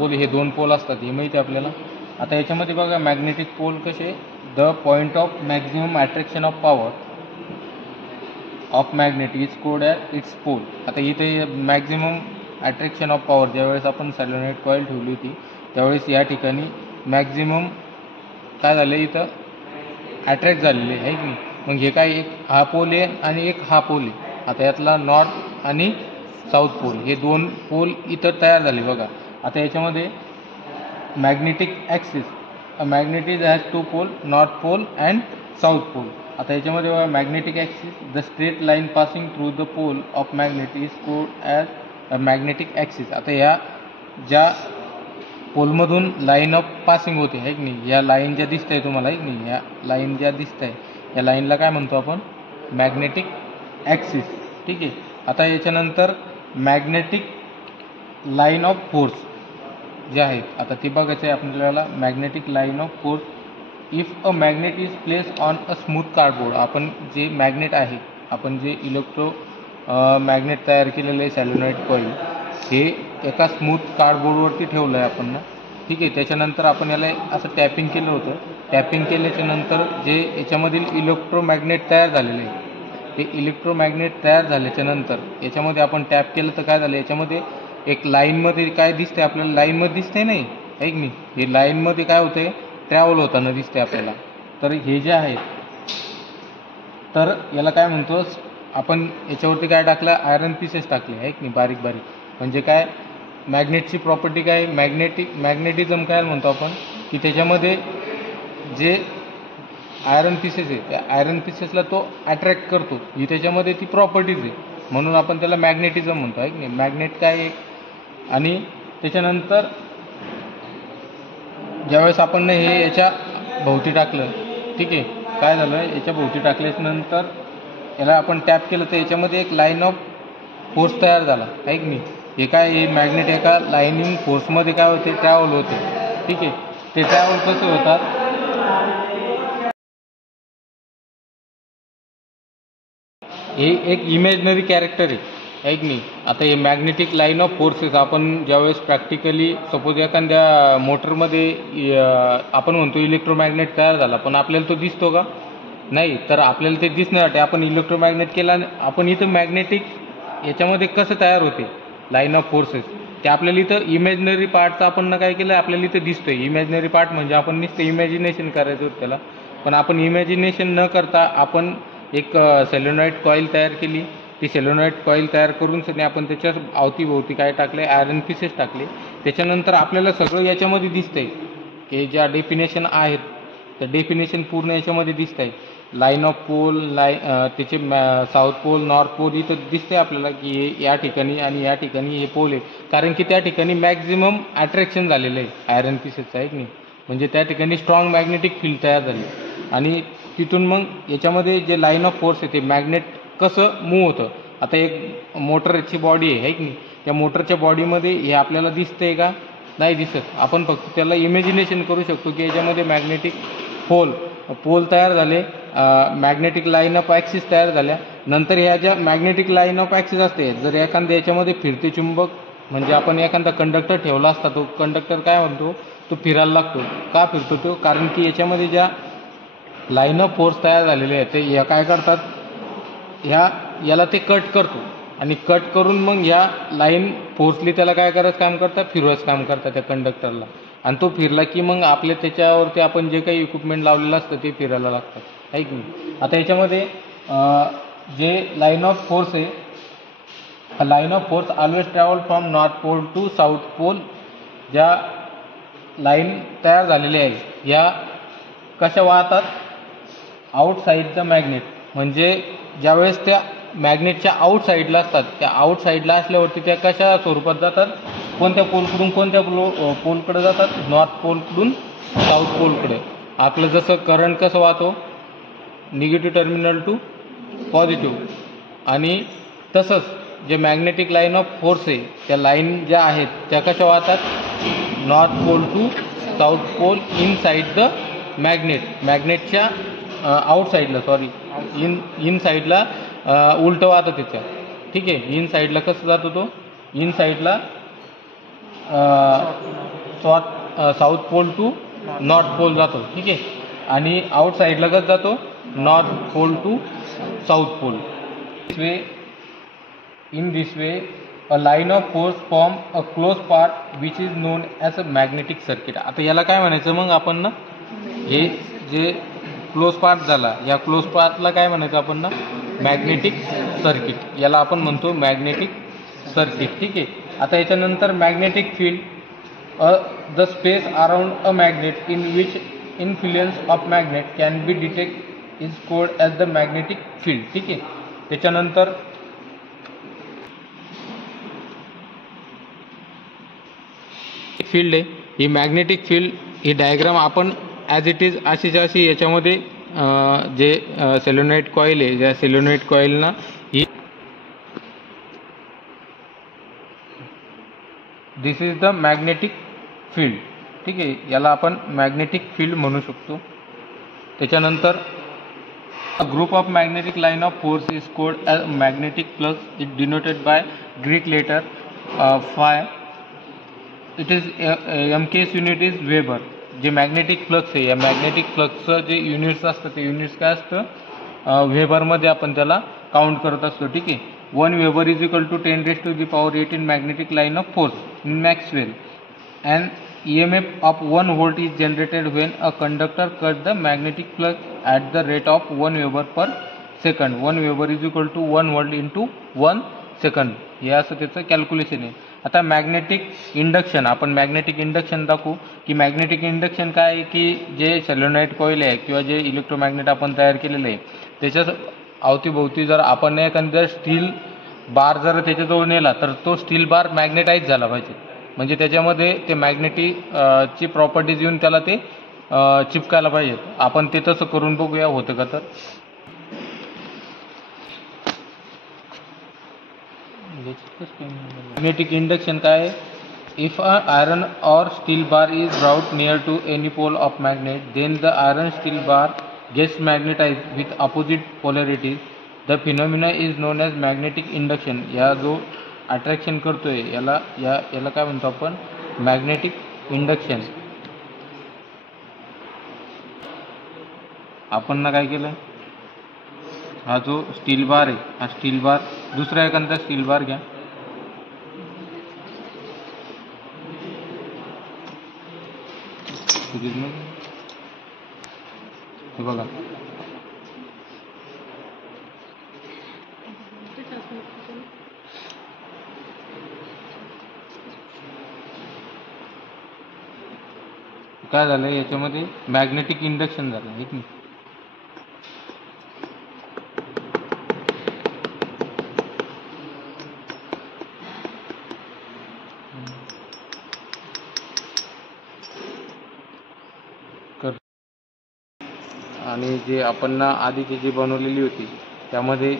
Pole हे दोन pole असतात हे माहिती आहे आपल्याला. आता याच्यामध्ये बघा मॅग्नेटिक पोल कसे, the point of maximum attraction of power of magnet is called at its pole. आता इथे मॅक्झिमम अट्रॅक्शन ऑफ पॉवर ज्यावेळेस आपण सॅलोनाइड कॉईल ठेवली होती त्यावेळेस या ठिकाणी मॅक्झिमम काय झालं इथं अट्रॅक्ट झालेले आहे की नाही. मग हे काय, एक हा पोल आहे आणि एक हा पोल आहे. आता यातला नॉर्थ आणि साऊथ पोल हे दोन पोल इथं तयार झाले बघा. आता याच्यामध्ये magnetic axis, magnet is has two pole, north pole and south pole. आता याच्यामध्ये बघा magnetic axis, the straight line passing through the pole of magnet is called as magnetic axis. आता या ज्या पोलमधून लाईन ऑफ पासिंग होते आहे की नाही, या लाईन ज्या दिसत आहे तुम्हाला आहे की नाही, या लाईन ज्या दिसत आहे या लाईनला काय म्हणतो आपण, मॅग्नेटिक ॲक्सिस. ठीक आहे. आता याच्यानंतर मॅग्नेटिक लाईन ऑफ फोर्स जे आहेत, आता ते बघायचं आहे आपल्याला. Magnetic line of force, if a magnet is place on a smooth cardboard. आपण जे मॅग्नेट आहे, आपण जे इलेक्ट्रो मॅग्नेट तयार केलेलं आहे सॅलोनाइड कॉईल, हे एका स्मूथ कार्डबोर्डवरती ठेवलं आहे आपण ना. ठीक आहे. त्याच्यानंतर आपण याला असं टॅपिंग केलं होतं. टॅपिंग केल्याच्यानंतर जे याच्यामधील इलेक्ट्रोमॅग्नेट तयार झालेले आहे, ते इलेक्ट्रोमॅग्नेट तयार झाल्याच्यानंतर याच्यामध्ये आपण टॅप केलं तर काय झालं, याच्यामध्ये एक लाईनमध्ये काय दिसते आपल्याला, लाईनमध्ये दिसते नाही आहे की नाही, हे लाईनमध्ये काय होते, ट्रॅव्हल होताना दिसते आपल्याला. तर हे जे आहे तर याला काय म्हणतो आपण, याच्यावरती काय टाकलं, आयरन पीसेस टाकले आहे की नाही, बारीक बारीक. म्हणजे काय, मॅग्नेटची प्रॉपर्टी काय, मॅग्नेटिझम काय म्हणतो आपण, की त्याच्यामध्ये जे आयरन पीसेस आहे त्या आयरन पीसेसला तो अट्रॅक्ट करतो, ही त्याच्यामध्ये ती प्रॉपर्टीज आहे. म्हणून आपण त्याला मॅग्नेटिझम म्हणतो आहे की नाही. मॅग्नेट काय आहे, आणि त्याच्यानंतर ज्यावेळेस आपण हे याच्या भोवती टाकलं, ठीक आहे, काय झालं, याच्या भोवती टाकल्यानंतर याला आपण टॅप केलं तर याच्यामध्ये एक लाईन ऑफ फोर्स तयार झाला आहे की नाही. हे काय, हे मॅग्नेट एका लाईनिंग फोर्समध्ये काय होते, ट्रॅव्हल होते. ठीक आहे. ते ट्रॅव्हल कसे होतात, हे एक इमॅजिनरी कॅरेक्टर आहे की नाही. आता हे मॅग्नेटिक लाईन ऑफ फोर्सेस आपण ज्यावेळेस प्रॅक्टिकली, सपोज एखाद्या मोटरमध्ये आपण म्हणतो इलेक्ट्रोमॅग्नेट तयार झाला, पण आपल्याला तो दिसतो का, नाही. तर आपल्याला ते दिसण्यासाठी आपण इलेक्ट्रोमॅग्नेट केला, आपण इथं मॅग्नेटिक याच्यामध्ये कसं तयार होते लाईन ऑफ फोर्सेस, ते आपल्याला इथं इमॅजिनरी पार्टचं आपण काय केलं, आपल्याला इथं दिसतोय. इमॅजिनरी पार्ट म्हणजे आपण नुसतं इमॅजिनेशन करायचं होतं त्याला, पण आपण इमॅजिनेशन न करता आपण एक सॅलोनाइड कॉईल तयार केली. ती सॅलोनाइड कॉईल तयार करून सगळे आपण त्याच्या अवतीभोवती काय टाकले, आयरन पीसेस टाकले. त्याच्यानंतर आपल्याला सगळं याच्यामध्ये दिसतंय की ज्या डेफिनेशन आहेत त्या डेफिनेशन पूर्ण याच्यामध्ये दिसत आहे. लाईन ऑफ पोल, त्याचे साऊथ पोल, नॉर्थ पोल इथं दिसते आपल्याला की हे या ठिकाणी आणि या ठिकाणी हे पोल आहे, कारण की त्या ठिकाणी मॅक्झिमम अट्रॅक्शन झालेलं आहे आयरन पीसेसचं आहे की नाही. म्हणजे त्या ठिकाणी स्ट्रॉंग मॅग्नेटिक फील्ड तयार झाली, आणि तिथून मग याच्यामध्ये जे लाईन ऑफ फोर्स आहे ते मॅग्नेट कसं मूव्ह होतं. आता एक मोटरची बॉडी आहे की नाही, त्या मोटरच्या बॉडीमध्ये हे आपल्याला दिसतंय का, नाही दिसत. आपण फक्त त्याला इमॅजिनेशन करू शकतो की याच्यामध्ये मॅग्नेटिक पोल तयार झाले, मॅग्नेटिक लाईन ऑफ ॲक्सिस तयार झाल्या. नंतर ह्या ज्या मॅग्नेटिक लाईन ऑफ ॲक्सिस असते, जर एखाद्या याच्यामध्ये फिरते चुंबक, म्हणजे आपण एखादा कंडक्टर ठेवला असता, तो कंडक्टर काय म्हणतो, तो फिरायला लागतो. का फिरतो तो, कारण की याच्यामध्ये ज्या लाईन ऑफ फोर्स तयार झालेले आहेत ते या काय करतात, याला ते कट करतो, आणि कट करून मग या लाईन फोर्सली त्याला काय करायचं काम करतात, फिरवायचं काम करतात त्या कंडक्टरला. आणि तो फिरला की मग आपल्या त्याच्यावरती आपण जे काही इक्विपमेंट लावलेलं असतं ते फिरायला लागतात आहे की नाही. आता याच्यामध्ये जे लाईन ऑफ फोर्स आहे, line of force always travel from north pole to south pole. ज्या लाईन तयार झालेल्या आहे या कशा वाहतात, आउटसाईड द मॅग्नेट. म्हणजे ज्यावेळेस त्या मॅग्नेटच्या आउटसाईडला असतात, त्या आउटसाईडला असल्यावरती त्या कशा स्वरूपात जातात, कोणत्या पोलकडून कोणत्या पोलकडे जातात, नॉर्थ पोलकडून साऊथ पोलकडे. आपलं जसं करंट कसं वाहतो, निगेटिव्ह टर्मिनल टू पॉझिटिव्ह, आणि तसंच जे मॅग्नेटिक लाईन ऑफ फोर्स आहे त्या लाईन ज्या आहेत त्या कशा वाहतात, north pole to south pole inside the magnet. मॅग्नेटच्या आउटसाईडला, सॉरी, इन साईडला उलटं वाहतं त्याच्या. ठीक आहे. इन साईडला कसं जातो तो, इन साईडला south pole to north pole जातो, ठीक आहे. आणि आउटसाईडला कसं जातो, north pole to south pole. In this way a line of force form a close path which is known as a magnetic circuit. आता याला काय म्हणायचं मग आपण ना, हे जे क्लोज पाथ झाला, या क्लोज पाथला काय म्हणायचं आपण ना, मॅग्नेटिक सर्किट. याला आपण म्हणतो मॅग्नेटिक सर्किट, ठीक आहे. आता याच्यानंतर magnetic field the space around a magnet in which influence of magnet can be detect is called as the magnetic field, ठीक आहे. त्याच्यानंतर फील्ड आहे, ही मॅग्नेटिक फील्ड, ही डायग्राम आपण ॲज इट इज अशी याच्यामध्ये जे सेलोनाइट कॉईल आहे, ज्या सेलोनाइट कॉईलना ही दिस इज द मॅग्नेटिक फील्ड, ठीक आहे. याला आपण मॅग्नेटिक फील्ड म्हणू शकतो. त्याच्यानंतर a group of magnetic line of force is called as magnetic flux is denoted by Greek letter phi. It is MKS unit is weber. जे मॅग्नेटिक फ्लक्स आहे, या मॅग्नेटिक फ्लक्सचं जे युनिट्स असतं ते युनिट्स काय असतं, वेबरमध्ये आपण त्याला काउंट करत असतो, ठीक आहे. 1 weber is equal to 10⁻⁸ magnetic line of force in maxwell. And EMF of 1 volt is generated when a conductor cut the magnetic flux at the rate of 1 weber per second. 1 weber is equal to 1 volt into 1 second. हे असं त्याचं calculation आहे. आता magnetic induction, आपण magnetic induction दाखवू की magnetic induction काय आहे, की जे सेलोनाइट कॉईल आहे किंवा जे इलेक्ट्रोमॅग्नेट आपण तयार केलेलं आहे, त्याच्या अवतीभोवती जर आपण एखादा स्टील बार जर त्याच्याजवळ नेला तर तो स्टील बार मॅग्नेटाईज झाला पाहिजे. म्हणजे त्याच्यामध्ये ते मॅग्नेटिक ची प्रॉपर्टीज येऊन त्याला ते चिपकायला पाहिजे. आपण ते तसं करून बघूया होतं का. तर मॅग्नेटिक इंडक्शन काय आहे, if a iron or steel bar is brought near to any pole of magnet, then the iron steel bar gets magnetized with opposite polarities. The phenomena is known as magnetic induction. या जो attraction करतोय याला काय म्हणतो आपण, magnetic induction. आपण ना काय केलं, हा जो स्टील बार आहे, हा स्टील बार, दुसरा एखादा स्टील बार घ्या, हे बघा, काय झालं याच्यामध्ये मॅग्नेटिक इंडक्शन झालं, ठीक नाही. आणि जे आपण ना आधीची जी बनवलेली होती त्यामध्ये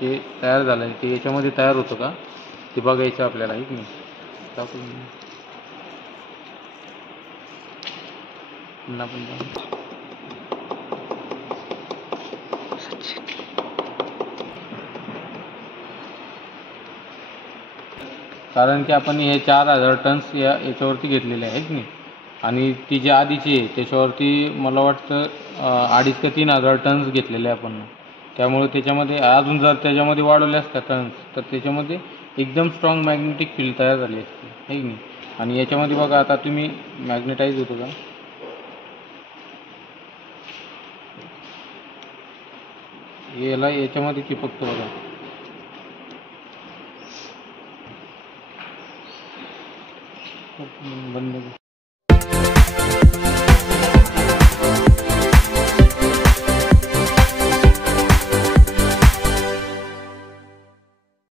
जे तयार झालं ते याच्यामध्ये तयार होतं का ते बघायचं आपल्याला, ठीक नाही. कारण की आपण हे 4000 टन्स याच्यावरती घेतलेले आहेत नाही, आणि ती जी आधीची आहे त्याच्यावरती मला वाटतं 2,500 ते 3,000 टन्स घेतलेले आहे आपण. त्यामुळे त्याच्यामध्ये अजून जर त्याच्यामध्ये वाढवले असतात टन्स तर त्याच्यामध्ये एकदम स्ट्रॉंग मॅग्नेटिक फील्ड तयार झाली असते, आहे की नाही. आणि याच्यामध्ये बघा, आता तुम्ही मॅग्नेटाईज होतो का, याला याच्यामध्ये चिपकतो बघा, बंद